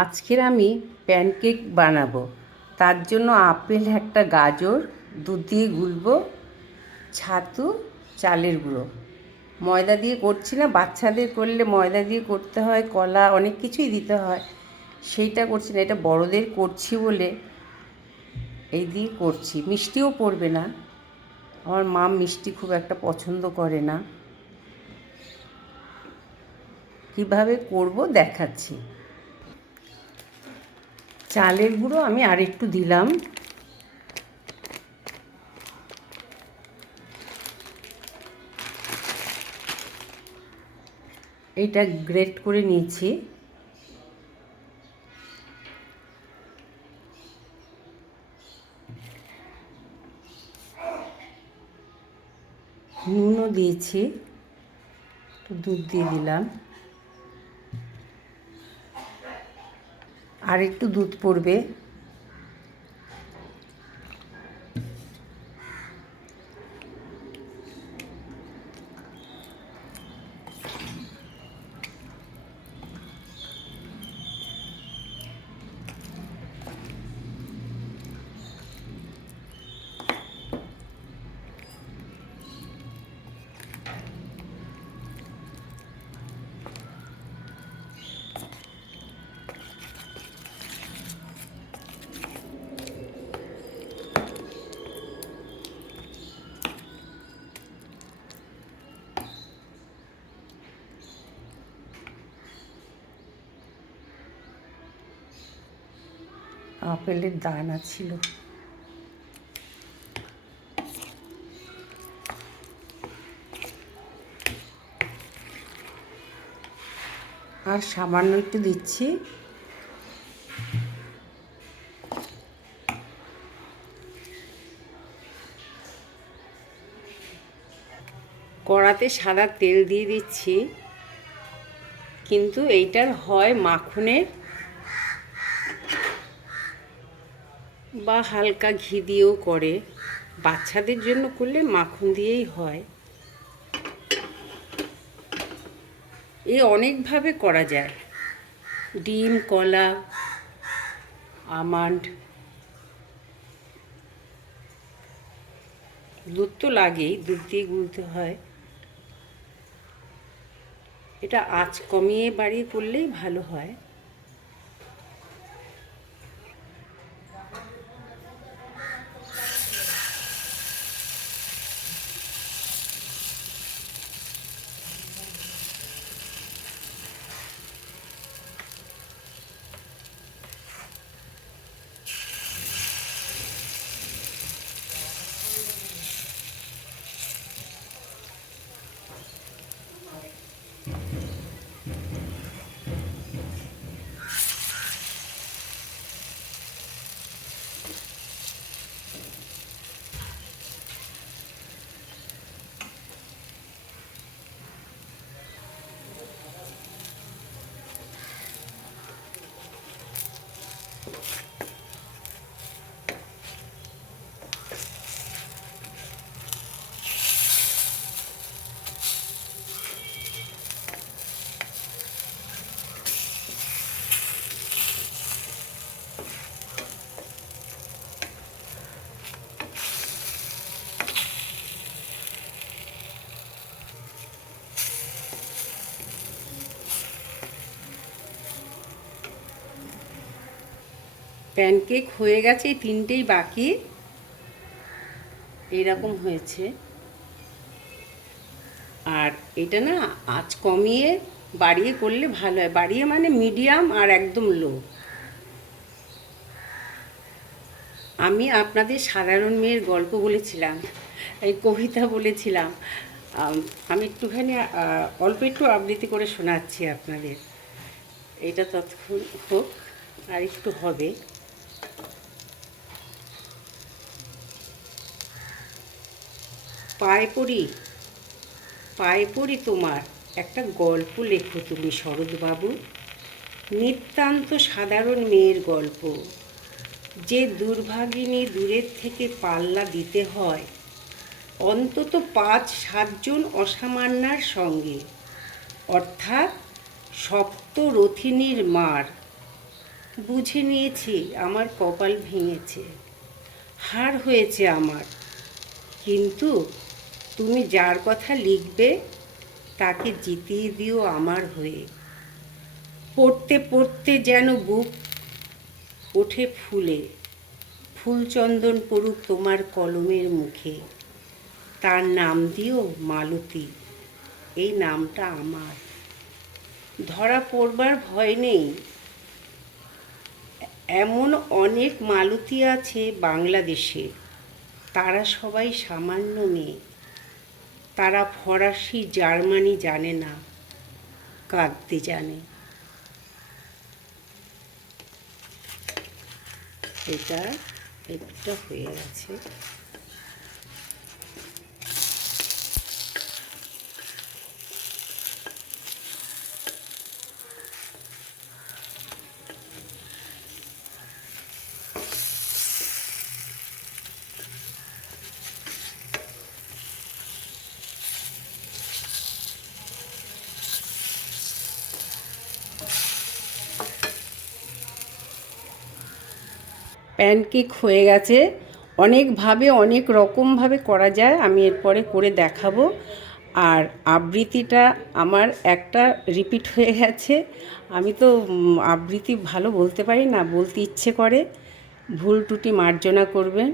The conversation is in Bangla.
আজকের আমি প্যানকেক বানাবো। তার জন্য আপেল, একটা গাজর দুধ দিয়ে গুলবো, ছাতু, চালের গুঁড়ো। ময়দা দিয়ে করছি না, বাচ্চাদের করলে ময়দা দিয়ে করতে হয়, কলা অনেক কিছুই দিতে হয়, সেইটা করছি না। এটা বড়দের করছি বলে এই দিয়ে করছি। মিষ্টিও পড়বে না, আমার মা মিষ্টি খুব একটা পছন্দ করে না। কীভাবে করব দেখাচ্ছি। চালের গুঁড়ো আমি আরেকটু দিলাম, এটা গ্রেট করে নিয়েছি। নুনও দিয়েছি, একটু দুধ দিয়ে দিলাম, আর একটু দুধ পড়বে। আপেলের দানা ছিল। আর সামান্য একটু দিচ্ছি। কড়াতে সাদা তেল দিয়ে দিচ্ছি, কিন্তু এইটার হয় মাখনের বা হালকা ঘি দিয়েও করে। বাচ্চাদের জন্য করলে মাখন দিয়েই হয়। এ অনেকভাবে করা যায়, ডিম, কলা, আমন্ড, দুধ তো লাগেই, দুধ দিয়ে গুলতে হয়। এটা আঁচ কমিয়ে বাড়িয়ে করলেই ভালো হয়। প্যানকেক হয়ে গেছে, এই তিনটেই বাকি। এইরকম হয়েছে। আর এটা না আঁচ কমিয়ে বাড়িয়ে করলে ভালো হয়। বাড়িয়ে মানে মিডিয়াম আর একদম লো। আমি আপনাদের সাধারণ মেয়ের গল্প বলেছিলাম, এই কবিতা বলেছিলাম। আমি একটুখানি অল্প একটু আবৃত্তি করে শোনাচ্ছি আপনাদের। এটা ততক্ষণ হোক, আর একটু হবে। পায়ে পড়ি, পায়ে পড়ি তোমার, একটা গল্প লেখো তুমি শরৎবাবু। নিতান্ত সাধারণ মেয়ের গল্প, যে দুর্ভাগিনী দূরের থেকে পাল্লা দিতে হয় অন্তত ৫-৭ জন অসামান্যার সঙ্গে, অর্থাৎ সপ্তরথিনীর মার। বুঝে নিয়েছি আমার কপাল ভেঙেছে, হার হয়েছে আমার। কিন্তু তুমি যার কথা লিখবে তাকে জিতিয়ে দিও আমার হয়ে। পড়তে পড়তে যেন বুক ওঠে ফুলে, ফুলচন্দন পড়ুক তোমার কলমের মুখে। তার নাম দিও মালতী, এই নামটা আমার। ধরা পড়বার ভয় নেই, এমন অনেক মালতী আছে বাংলাদেশে। তারা সবাই সামান্য মেয়ে, তারা ফরাসি জার্মানি জানে না, কাঁদতে জানে। এটা একটা হয়ে গেছে। প্যানকেক হয়ে গেছে। অনেকভাবে অনেক রকমভাবে করা যায়, আমি এরপরে করে দেখাবো। আর আবৃত্তিটা আমার একটা রিপিট হয়ে গেছে। আমি তো আবৃত্তি ভালো বলতে পারি না, বলতে ইচ্ছে করে, ভুল ত্রুটি মার্জনা করবেন।